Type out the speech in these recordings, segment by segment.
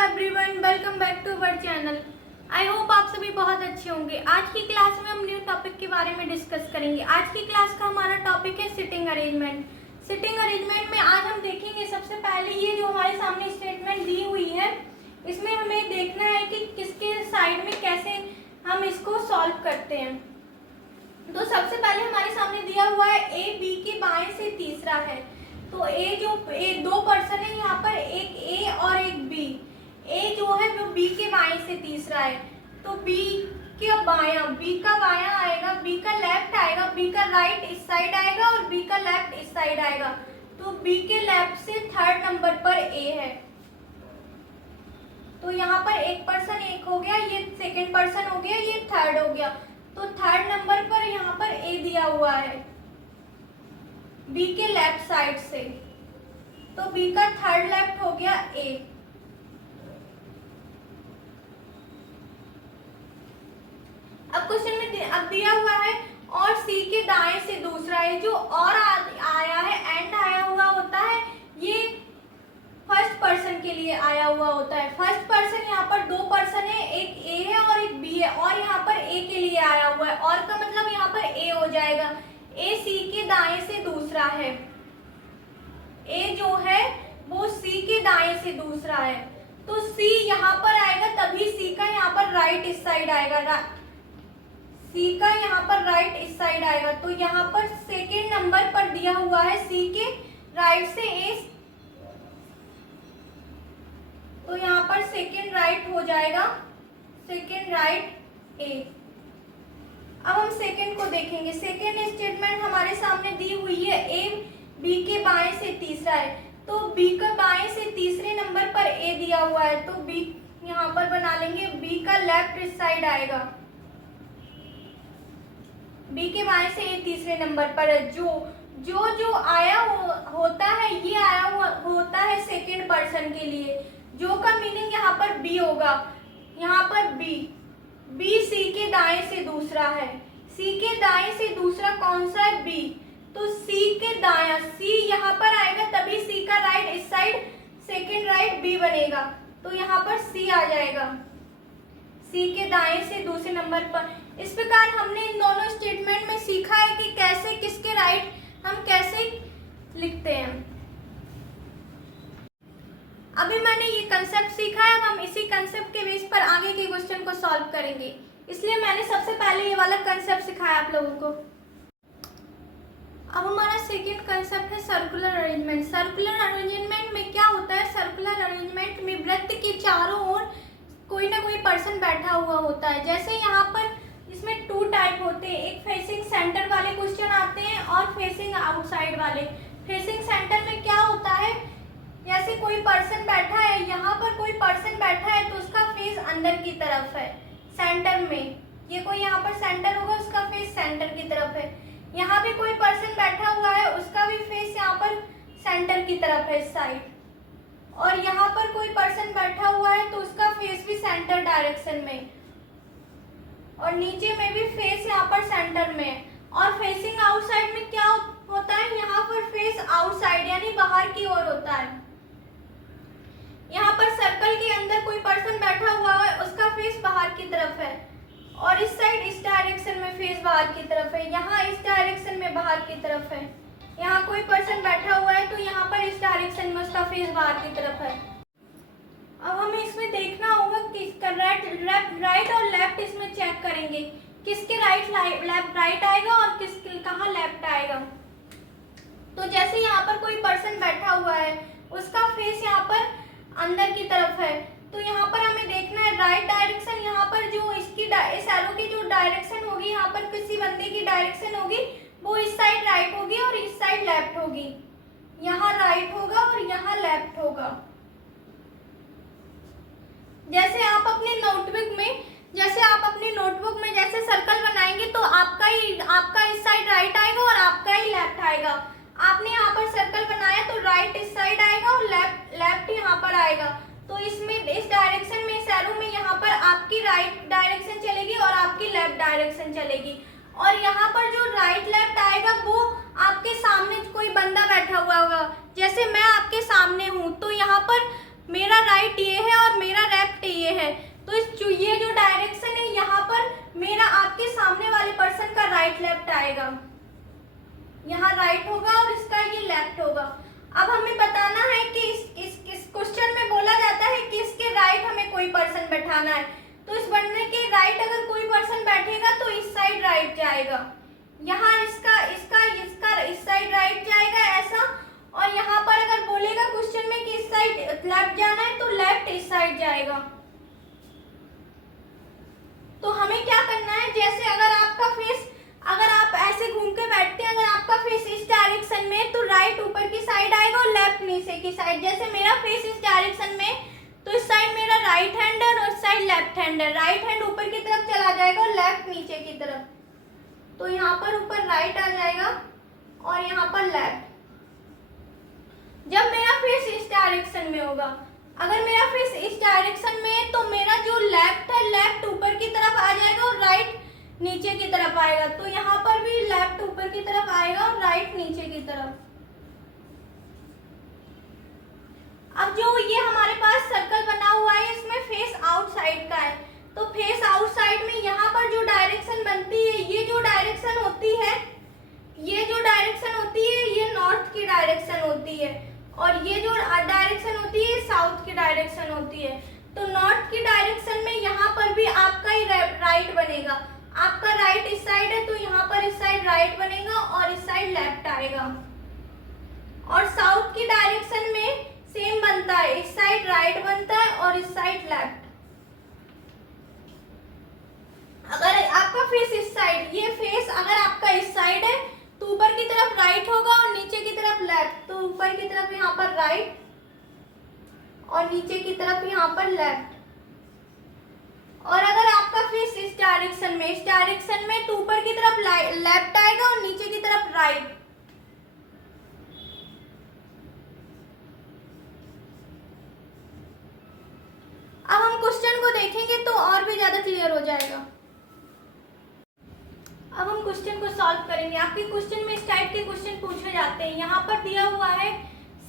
Everyone, welcome back to our channel. I hope आप सभी बहुत अच्छे होंगे। आज की क्लास में हम न्यू टॉपिक के बारे में डिस्कस करेंगे। आज की क्लास का हमारा टॉपिक है सिटिंग अरेंजमेंट। सिटिंग अरेंजमेंट में आज हम देखेंगे सबसे पहले ये जो हमारे सामने स्टेटमेंट दी हुई है, इसमें हमें देखना है कि किसके साइड में कैसे हम इसको सॉल्व करते हैं। तो सबसे पहले हमारे सामने दिया हुआ है ए बी के बाएं से तीसरा है। तो दो पर्सन है यहाँ पर, एक ए और एक बी। ए जो है वो बी के बाएं से तीसरा है। तो बी का बायां आएगा, बी का लेफ्ट आएगा, बी का राइट इस साइड आएगा और बी का लेफ्ट इस साइड आएगा। तो बी के लेफ्ट से थर्ड नंबर पर ए है। तो यहाँ पर एक पर्सन एक हो गया, ये सेकंड पर्सन हो गया, ये थर्ड हो गया। तो थर्ड नंबर पर यहाँ पर ए दिया हुआ है बी के लेफ्ट साइड से। तो बी का थर्ड लेफ्ट हो गया ए। अब क्वेश्चन में अब दिया हुआ है और सी के दाएं से दूसरा है। जो और आया है, एंड आया हुआ होता है, ये फर्स्ट पर्सन के लिए आया हुआ होता है। फर्स्ट पर्सन यहाँ पर दो पर्सन है, एक ए है और एक बी है, और यहाँ पर ए के लिए आया हुआ है। और का मतलब यहाँ पर ए हो जाएगा। ए सी के दाएं से दूसरा है। ए जो है वो सी के दाएं से दूसरा है। तो सी यहाँ पर आएगा, तभी सी का यहाँ पर राइट इस साइड आएगा। सी का यहाँ पर राइट इस साइड आएगा। तो यहाँ पर सेकेंड नंबर पर दिया हुआ है सी के राइट से ए। तो यहाँ पर सेकेंड राइट हो जाएगा, सेकेंड राइट ए। अब हम सेकेंड को देखेंगे। सेकेंड स्टेटमेंट हमारे सामने दी हुई है, ए बी के बाएं से तीसरा है। तो बी का बाएं से तीसरे नंबर पर ए दिया हुआ है। तो बी यहाँ पर बना लेंगे, बी का लेफ्ट इस साइड आएगा। बी के बाएं से ए तीसरे नंबर पर है। जो आया होता है, ये आया हुआ होता है सेकेंड पर्सन के लिए। जो का मीनिंग यहाँ पर बी होगा। यहाँ पर बी सी के दाएं से दूसरा है। सी के दाएं से दूसरा कौन सा है? बी। तो सी के दाया, सी यहाँ पर आएगा, तभी सी का राइट इस साइड, सेकेंड राइट बी बनेगा। तो यहाँ पर सी आ जाएगा, सी के दाएं से दूसरे नंबर पर। इस प्रकार हमने इन दोनों स्टेटमेंट में सीखा है कि कैसे किसके राइट हम कैसे लिखते हैं। अभी मैंने ये कंसेप्ट सीखा है, अब हम इसी कंसेप्ट के बेस पर आगे के क्वेश्चन को सॉल्व करेंगे। इसलिए मैंने सबसे पहले ये वाला कंसेप्ट सिखाया आप लोगों को। अब हमारा सेकंड कंसेप्ट है सर्कुलर अरेंजमेंट। सर्कुलर अरेंजमेंट में क्या होता है? सर्कुलर अरेंजमेंट में वृत्त के चारों ओर कोई ना कोई पर्सन बैठा हुआ होता है। जैसे यहाँ पर इसमें टू टाइप होते हैं, एक फेसिंग सेंटर वाले क्वेश्चन आते हैं और फेसिंग आउटसाइड वाले। फेसिंग सेंटर में क्या होता है, जैसे कोई पर्सन बैठा है, यहाँ पर कोई पर्सन बैठा है तो उसका फेस अंदर की तरफ है सेंटर में। ये कोई यहाँ पर सेंटर होगा, उसका फेस सेंटर की तरफ है। यहाँ पे कोई पर्सन बैठा हुआ है, उसका भी फेस यहाँ पर सेंटर की तरफ है इस साइड। और यहाँ पर कोई पर्सन बैठा हुआ है तो उसका फेस भी सेंटर डायरेक्शन में, और नीचे में भी फेस यहाँ पर सेंटर में है। और फेसिंग आउटसाइड में क्या होता है? यहाँ पर फेस आउटसाइड यानी बाहर की ओर होता है। यहाँ पर सर्कल के अंदर कोई पर्सन बैठा हुआ है, उसका फेस बाहर की तरफ है, और इस साइड इस डायरेक्शन में फेस बाहर की तरफ है। यहाँ इस डायरेक्शन में बाहर की तरफ है। यहाँ कोई पर्सन बैठा हुआ है तो यहाँ पर इस डायरेक्शन में उसका फेस बाहर की तरफ है। अब हमें इसमें देखना होगा किसका राइट और लेफ्ट इसमें चेक करेंगे, किसके राइट आएगा और किसके कहाँ लेफ्ट आएगा। तो जैसे यहाँ पर कोई पर्सन बैठा हुआ है, उसका फेस यहाँ पर अंदर की तरफ है। तो यहाँ पर हमें देखना है राइट डायरेक्शन। यहाँ पर जो इसकी इस एरो की जो डायरेक्शन होगी, यहाँ पर किसी बंदे की डायरेक्शन होगी, वो इस साइड राइट होगी और इस साइड लेफ्ट होगी। यहाँ राइट होगा और यहाँ लेफ्ट होगा। जैसे आप अपने नोटबुक में जैसे सर्कल बनाएंगे तो आपका इस साइड राइट आएगा और आपका ही लेफ्ट आएगा। आपने यहाँ पर सर्कल बनाया तो राइट इस साइड आएगा और लेफ्ट यहाँ पर आएगा। तो इसमें इस डायरेक्शन में, इस एरो में यहाँ पर आपकी राइट डायरेक्शन चलेगी और आपकी लेफ्ट डायरेक्शन चलेगी। और यहाँ पर जो राइट लेफ्ट आएगा वो आपके सामने कोई बंदा बैठा हुआ होगा। जैसे मैं आपके सामने हूँ तो यहाँ पर मेरा राइट ये है और मेरा जाएगा, यहाँ राइट होगा और इसका ये लेफ्ट होगा। अब हमें बताना है कि इस क्वेश्चन में बोला जाता है कि इसके राइट हमें कोई पर्सन बैठाना है। तो इस बंदे के राइट अगर कोई पर्सन बैठेगा तो इस साइड राइट जाएगा, यहाँ इसका इस साइड राइट जाएगा ऐसा। और यहाँ पर अगर बोलेगा क्वेश्चन में कि इस साइड लेफ्ट जाना है तो लेफ्ट इस साइड जाएगा। तो हमें क्या करना है, जैसे अगर आपका फेस, अगर आप ऐसे घूम के बैठते हैं, अगर आपका फेस इस डायरेक्शन में तो राइट ऊपर की साइड आएगा और लेफ्ट नीचे की साइड। जैसे मेरा फेस इस डायरेक्शन में तो इस साइड मेरा राइट हैंड है और इस साइड लेफ्ट हैंड है। राइट हैंड ऊपर की तरफ चला जाएगा और लेफ्ट नीचे की तरफ। तो यहाँ पर ऊपर राइट आ जाएगा और यहाँ पर लेफ्ट। जब मेरा फेस इस डायरेक्शन में होगा, अगर मेरा फेस इस डायरेक्शन में है तो मेरा जो लेफ्ट है, लेफ्ट ऊपर की तरफ आ जाएगा और राइट नीचे की तरफ आएगा। तो यहाँ पर भी लेफ्ट ऊपर की तरफ आएगा और राइट नीचे की तरफ। अब जो ये हमारे पास सर्कल बना हुआ है इसमें फेस आउटसाइड का है। तो फेस आउटसाइड में यहाँ पर जो डायरेक्शन बनती है, ये जो डायरेक्शन होती है, ये नॉर्थ की डायरेक्शन होती है और ये जो डायरेक्शन होती है साउथ की डायरेक्शन होती है। तो नॉर्थ की डायरेक्शन में यहाँ पर भी आपका ही राइट बनेगा। आपका राइट इस साइड है तो यहाँ पर इस साइड राइट बनेगा और इस साइड लेफ्ट आएगा। और साउथ की डायरेक्शन में सेम बनता है, इस साइड राइट बनता है और इस साइड लेफ्ट। अगर आपका फेस इस साइड, ये फेस अगर आपका इस साइड है तो ऊपर की तरफ राइट होगा और नीचे की तरफ लेफ्ट। तो ऊपर की तरफ यहाँ पर राइट और नीचे की तरफ यहाँ पर लेफ्ट। और अगर आपका फेस इस डायरेक्शन में तो ऊपर की तरफ लेफ्ट आएगा और नीचे की तरफ राइट। अब हम क्वेश्चन को देखेंगे तो और भी ज्यादा क्लियर हो जाएगा। अब हम क्वेश्चन को सॉल्व करेंगे। आपके क्वेश्चन में इस टाइप के क्वेश्चन पूछे जाते हैं। यहाँ पर दिया हुआ है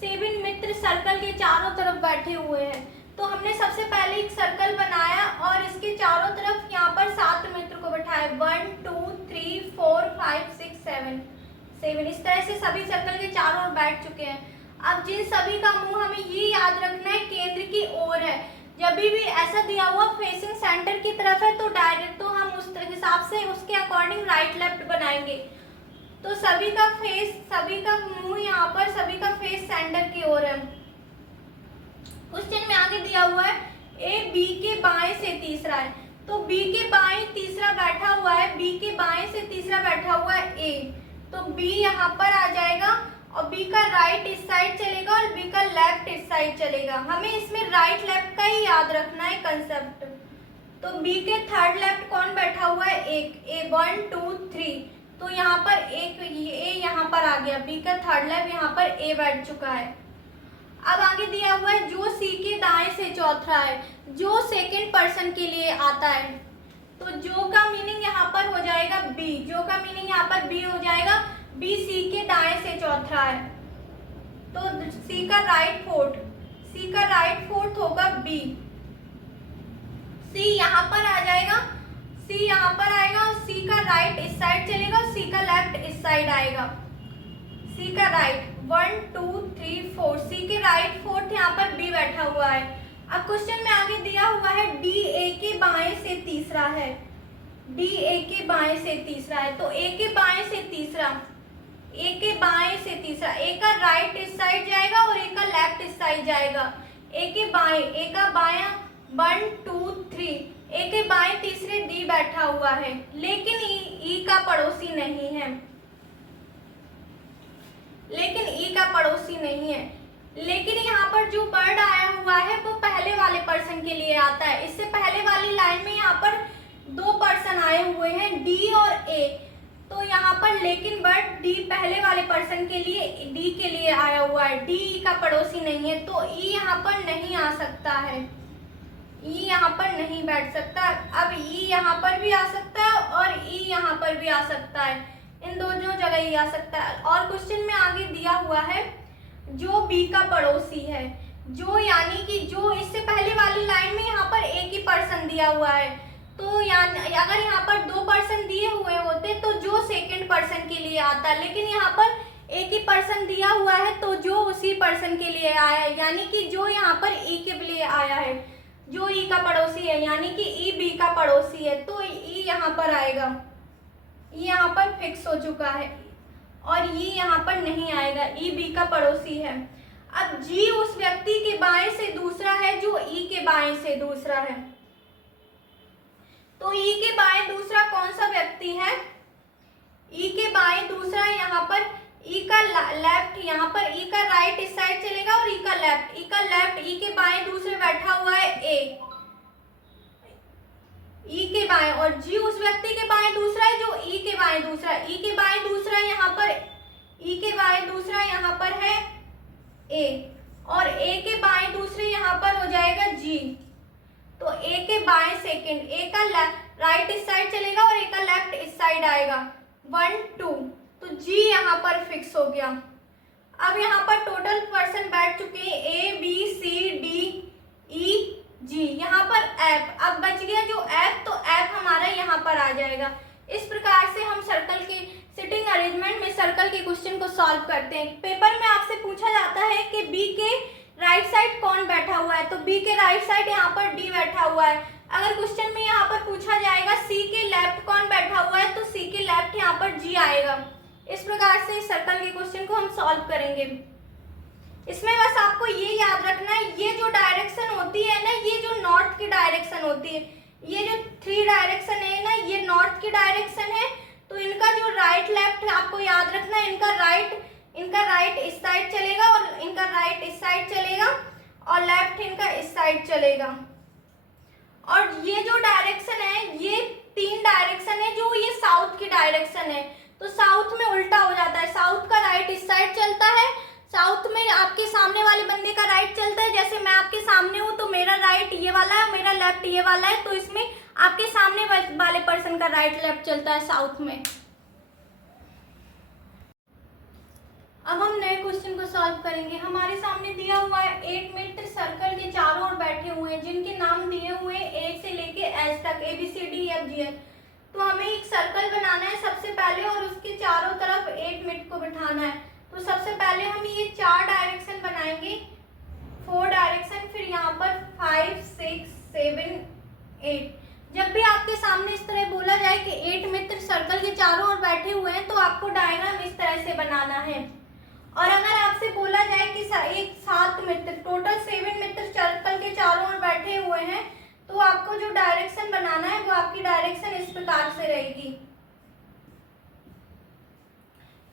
7 मित्र सर्कल के चारों तरफ बैठे हुए हैं। तो हमने सबसे पहले एक सर्कल बनाया और इसके चारों तरफ यहाँ पर 7 मित्र को बैठाया। 1 2 3 4 5 6 7। इस तरह से सभी सर्कल के चारों ओर बैठ चुके हैं। अब जिन सभी का मुंह हमें ये याद रखना है केंद्र की ओर है। जब भी ऐसा दिया हुआ फेसिंग सेंटर की तरफ है तो डायरेक्ट तो हम उस हिसाब से उसके अकॉर्डिंग राइट लेफ्ट बनाएंगे। तो सभी का मुंह यहाँ पर, सभी का फेस सेंटर की ओर है। क्वेश्चन में आगे दिया हुआ है ए बी के बाएं से तीसरा है। तो बी के बाएं तीसरा बैठा हुआ है, बी के बाएं से तीसरा बैठा हुआ है ए। तो बी यहाँ पर आ जाएगा और बी का राइट इस साइड चलेगा और बी का लेफ्ट इस साइड चलेगा। हमें इसमें राइट लेफ्ट का ही याद रखना है कंसेप्ट। तो बी के थर्ड लेफ्ट कौन बैठा हुआ है, एक। ए 1 2 3। तो यहाँ पर एक ए यहाँ पर आ गया, बी का थर्ड लेफ्ट यहाँ पर ए बैठ चुका है। अब आगे दिया हुआ है जो सी के दाएं से चौथा है, जो सेकंड पर्सन के लिए आता है। तो जो का मीनिंग यहाँ पर हो जाएगा बी, जो का मीनिंग यहाँ पर बी हो जाएगा। बी सी के दाएं से चौथा है तो सी का राइट फोर्थ होगा बी। सी यहाँ पर आ जाएगा, सी यहाँ पर आएगा और सी का राइट इस साइड चलेगा और सी का लेफ्ट इस साइड आएगा। सी का राइट 1 2 3 4, सी के राइट फोर्थ यहाँ पर बी बैठा हुआ है। अब क्वेश्चन में आगे दिया हुआ है डी ए के बाएं से तीसरा है, डी ए के बाएं से तीसरा है। तो ए के बाएं से तीसरा, ए के बाएं से तीसरा, ए का राइट इस साइड जाएगा और ए का लेफ्ट इस साइड जाएगा। ए के बाएं, ए का बायां 1 2 3, ए के बाएं तीसरे डी बैठा हुआ है, लेकिन ई का पड़ोसी नहीं है, लेकिन यहाँ पर जो वर्ड आया हुआ है वो पहले वाले पर्सन के लिए आता है। इससे पहले वाली लाइन में यहाँ पर 2 पर्सन आए हुए हैं डी और ए। तो यहाँ पर लेकिन वर्ड डी पहले वाले पर्सन के लिए, डी के लिए आया हुआ है। डी ई का पड़ोसी नहीं है तो ई यहाँ पर नहीं आ सकता है, ई यहाँ पर नहीं बैठ सकता। अब ई यहाँ पर भी आ सकता है और ई यहाँ पर भी आ सकता है, इन दोनों जगह ही आ सकता है। और क्वेश्चन में आगे दिया हुआ है जो बी का पड़ोसी है, जो यानी कि जो इससे पहले वाली लाइन में यहाँ पर एक ही पर्सन दिया हुआ है तो यानी अगर यहाँ पर 2 पर्सन दिए हुए होते तो जो सेकंड पर्सन के लिए आता, लेकिन यहाँ पर एक ही पर्सन दिया हुआ है तो जो उसी पर्सन के लिए आया है, यानी कि जो यहाँ पर ई के लिए आया है, जो ई का पड़ोसी है, यानी कि ई बी का पड़ोसी है, तो ई यहाँ पर आएगा। ई यहाँ पर फिक्स हो चुका है और ये यहाँ पर नहीं आएगा, ई बी का पड़ोसी है। अब जी उस व्यक्ति के बाएं से दूसरा है जो ई के बाएं से दूसरा है। तो ई के बाएं दूसरा कौन सा व्यक्ति है? ई के बाएं दूसरा यहाँ पर ई का लेफ्ट, यहाँ पर ई का राइट इस साइड चलेगा और ई का लेफ्ट। ई का लेफ्ट, ई के बाएं दूसरे बैठा हुआ है ए, ई के बाएं, और जी उस व्यक्ति के बाएं दूसरा है जो ई के बाएं दूसरा। ई के बाएं दूसरा यहाँ पर, ई के बाएं दूसरा यहाँ पर है ए, और ए के बाएं दूसरे यहाँ पर हो जाएगा जी। तो ए के बाएं सेकंड, ए का राइट इस साइड चलेगा और ए का लेफ्ट इस साइड आएगा, 1 2। तो जी यहाँ पर फिक्स हो गया। अब यहाँ पर टोटल पर्सन बैठ चुके हैं ए बी सी डी ई जी, यहाँ पर एफ। अब बच गया जो एफ, तो एफ हमारा यहाँ पर आ जाएगा। इस प्रकार से हम सर्कल के सिटिंग अरेंजमेंट में सर्कल के क्वेश्चन को सॉल्व करते हैं। पेपर में आपसे पूछा जाता है कि बी के राइट साइड कौन बैठा हुआ है, तो बी के राइट साइड यहाँ पर डी बैठा हुआ है। अगर क्वेश्चन में यहाँ पर पूछा जाएगा सी के लेफ्ट कौन बैठा हुआ है, तो सी के लेफ्ट यहाँ पर जी आएगा। इस प्रकार से इस सर्कल के क्वेश्चन को हम सॉल्व करेंगे। इसमें बस आपको ये याद रखना है, ये जो डायरेक्शन होती है ना, ये जो नॉर्थ की डायरेक्शन होती है, ये जो 3 डायरेक्शन है ना, ये नॉर्थ की डायरेक्शन है। तो इनका जो राइट लेफ्ट आपको याद रखना है, इनका राइट इस साइड चलेगा और इनका राइट इस साइड चलेगा और लेफ्ट इनका इस साइड चलेगा। और ये जो डायरेक्शन है, ये 3 डायरेक्शन है, जो ये साउथ की डायरेक्शन है। तो साउथ में उल्टा हो जाता है, साउथ का राइट इस साइड चलता है, साउथ में आपके सामने वाले बंदे का राइट चलता है। जैसे मैं आपके सामने हूँ तो मेरा राइट ये वाला है, मेरा लेफ्ट ये वाला है, तो इसमें आपके सामने वाले पर्सन का राइट लेफ्ट चलता है साउथ में। अब हम नए क्वेश्चन को सॉल्व करेंगे। हमारे सामने दिया हुआ है 8 मित्र सर्कल के चारों ओर बैठे हुए हैं, जिनके नाम दिए हुए हैं ए से लेके एच तक, A B C D F G H. तो हमें एक सर्कल बनाना है सबसे पहले और उसके चारों तरफ 8 मिनट को बिठाना है। तो सबसे पहले हम ये 4 डायरेक्शन बनाएंगे, 4 डायरेक्शन, फिर यहाँ पर 5 6 7 8। जब भी आपके सामने इस तरह बोला जाए कि 8 मित्र सर्कल के चारों ओर बैठे हुए हैं, तो आपको डायग्राम इस तरह से बनाना है। और अगर आपसे बोला जाए कि एक 7 मित्र, टोटल 7 मित्र सर्कल के चारों ओर बैठे हुए हैं, तो आपको जो डायरेक्शन बनाना है वो आपकी डायरेक्शन इस प्रकार से रहेगी।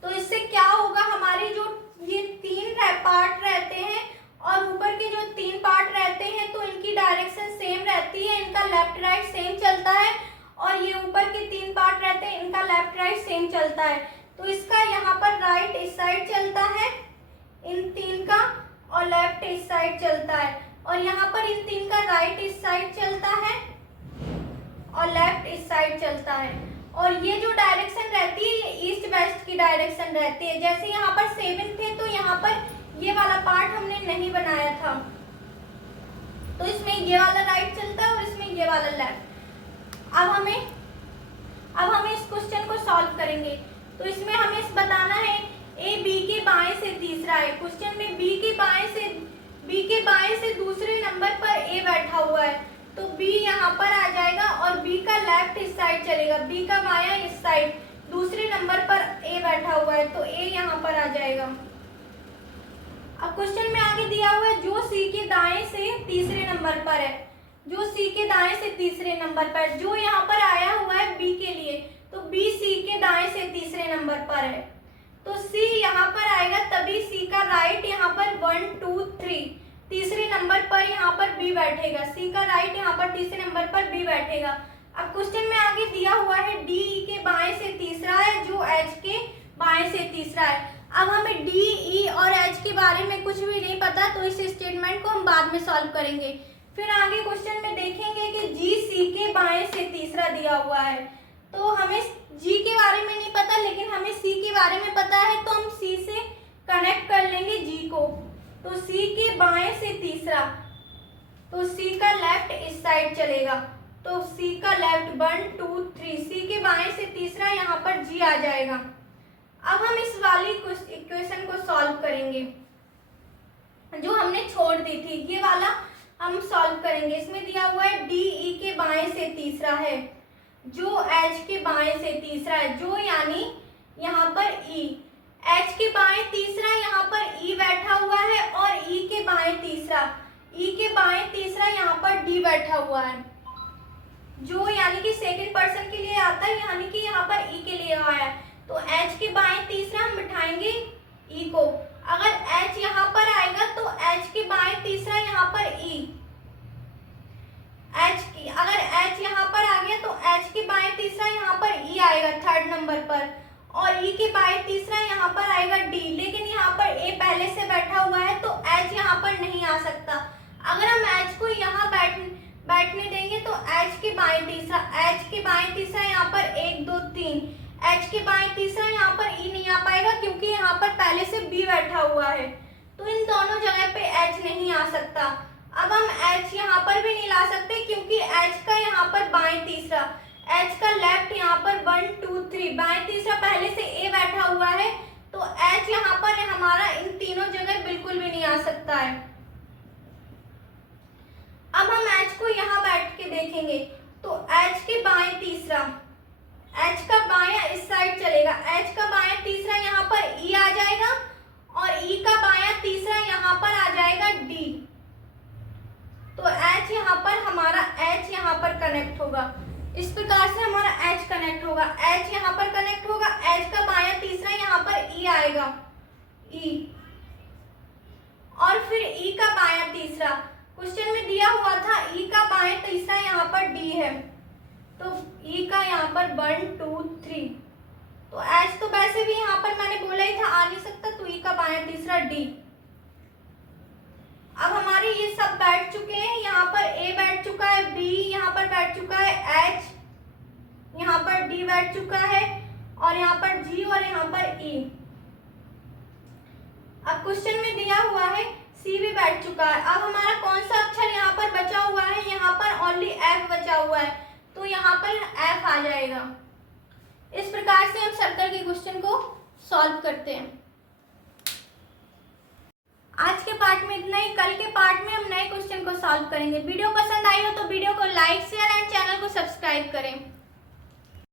तो इससे क्या होगा, हमारे जो ये 3 पार्ट रहते हैं और ऊपर के जो 3 पार्ट रहते हैं, तो इनकी डायरेक्शन सेम रहती है, इनका लेफ्ट राइट सेम चलता है। और ये ऊपर के 3 पार्ट रहते हैं, इनका लेफ्ट राइट सेम चलता है। तो इसका यहाँ पर राइट इस साइड चलता है इन 3 का, और लेफ्ट इस साइड चलता है। और यहाँ पर इन 3 का राइट इस साइड चलता है और लेफ्ट इस साइड चलता है। और ये जो डायरेक्शन रहती है ये ईस्ट वेस्ट की डायरेक्शन रहती है। जैसे यहाँ पर 7 थे तो यहाँ पर ये वाला पार्ट हमने नहीं बनाया था, तो इसमें ये वाला राइट चलता है और इसमें ये वाला लेफ्ट। अब हमें इस क्वेश्चन को सॉल्व करेंगे। तो इसमें हमें बताना है ए बी के बाएं से तीसरा है। क्वेश्चन में बी के बाएं से दूसरे नंबर पर ए बैठा हुआ है, तो बी यहाँ पर आ जाएगा और बी का लेफ्ट इस साइड चलेगा, बी का बायां इस साइड। दूसरे नंबर पर ए बैठा हुआ है तो ए यहाँ पर आ जाएगा। अब क्वेश्चन में आगे दिया हुआ है जो सी के दाएं से तीसरे नंबर पर है, जो सी के दाएं से तीसरे नंबर पर, जो यहाँ पर आया हुआ है बी के लिए, तो बी सी के दाएं से तीसरे नंबर पर है, तो सी यहाँ पर आएगा, तभी सी का राइट यहाँ पर 1 2 3 तीसरे नंबर पर यहाँ पर बी बैठेगा। सी का राइट यहाँ पर तीसरे नंबर पर बी बैठेगा। अब क्वेश्चन में आगे दिया हुआ है डी ई के बाएं से तीसरा है, जो एच के बाएं से तीसरा है। अब हमें डी ई और एच के बारे में कुछ भी नहीं पता, तो इस स्टेटमेंट को हम बाद में सॉल्व करेंगे। फिर आगे क्वेश्चन में देखेंगे कि जी सी के बाएं से तीसरा दिया हुआ है, तो हमें जी के बारे में नहीं पता लेकिन हमें सी के बारे में पता है, तो हम सी से कनेक्ट कर लेंगे जी को। तो सी के बाएं से तीसरा, तो सी का लेफ्ट इस साइड चलेगा, तो सी का लेफ्ट 1 2 3, सी के बाएं से तीसरा यहाँ पर जी आ जाएगा। अब हम इस वाली इक्वेशन को सॉल्व करेंगे जो हमने छोड़ दी थी, ये वाला हम सॉल्व करेंगे। इसमें दिया हुआ है डी ई के बाएं से तीसरा है, जो एच के बाएं से तीसरा है, जो यानी यहाँ पर ई, एच के बाएं तीसरा यहाँ पर ई बैठा हुआ है और ई के बाएं तीसरा यहाँ पर डी बैठा हुआ है, जो यानी कि सेकंड पर्सन के लिए आता है, यानी कि यहाँ पर ई के लिए आया है। तो एच के बाएं तीसरा हम बिठाएंगे ई को, अगर एच यहाँ पर आएगा तो एच के बाएं तीसरा यहाँ पर ई, अगर एच यहाँ पर आ गया तो एच के बाएं तीसरा यहाँ पर ई आएगा थर्ड नंबर पर, और ई के बाएं तीसरा यहाँ पर आएगा डी। लेकिन यहाँ पर ए पहले से बैठा हुआ है तो एच यहाँ पर नहीं आ सकता। अगर हम एच को यहाँ बैठने देंगे तो एच के बाएं तीसरा यहाँ पर 1 2 3, एच के बाएं तीसरा यहाँ पर ई नहीं आ पाएगा क्योंकि यहाँ पर पहले से बी बैठा हुआ है, तो इन दोनों जगह पे एच नहीं आ सकता। अब हम एच यहाँ पर भी नहीं ला सकते क्योंकि एच का यहाँ पर बाएं तीसरा, एच का लेफ्ट यहाँ पर 1 2 3, बाएं तीसरा पहले से ए बैठा हुआ है, तो एच यहाँ पर हमारा इन तीनों जगह बिल्कुल भी नहीं आ सकता है। अब हम एच को यहाँ बैठ के देखेंगे तो एच के बाएं तीसरा, एच का बायां इस साइड चलेगा, एच का बायां तीसरा यहाँ पर ई आ जाएगा और ई का बायां तीसरा यहाँ पर आ जाएगा डी। तो एच यहाँ पर हमारा एच यहाँ पर कनेक्ट होगा, इस प्रकार से हमारा एच कनेक्ट होगा, एच यहाँ पर कनेक्ट होगा, एच का बायां तीसरा यहाँ पर ई आएगा ई, और फिर ई का बायां तीसरा, क्वेश्चन में दिया हुआ था ई का बायां तीसरा यहाँ पर डी है, तो ई का यहाँ पर 1 2 3, तो एच तो वैसे भी यहाँ पर मैंने बोला ही था आ नहीं सकता, तो ई का बायां तीसरा डी। अब हमारे ये सब बैठ चुके हैं, यहाँ पर ए बैठ चुका है, बी यहाँ पर बैठ चुका है, एच यहाँ पर डी बैठ चुका है, और यहाँ पर जी और यहाँ पर ई। अब क्वेश्चन में दिया हुआ है सी भी बैठ चुका है। अब हमारा कौन सा अक्षर यहाँ पर बचा हुआ है, यहाँ पर ओनली एफ बचा हुआ है, तो यहाँ पर एफ आ जाएगा। इस प्रकार से हम सर्कल के क्वेश्चन को सॉल्व करते हैं। आज के पार्ट में इतना ही, कल के पार्ट में हम नए क्वेश्चन को सॉल्व करेंगे। वीडियो पसंद आई हो तो वीडियो को लाइक शेयर एंड चैनल को सब्सक्राइब करें।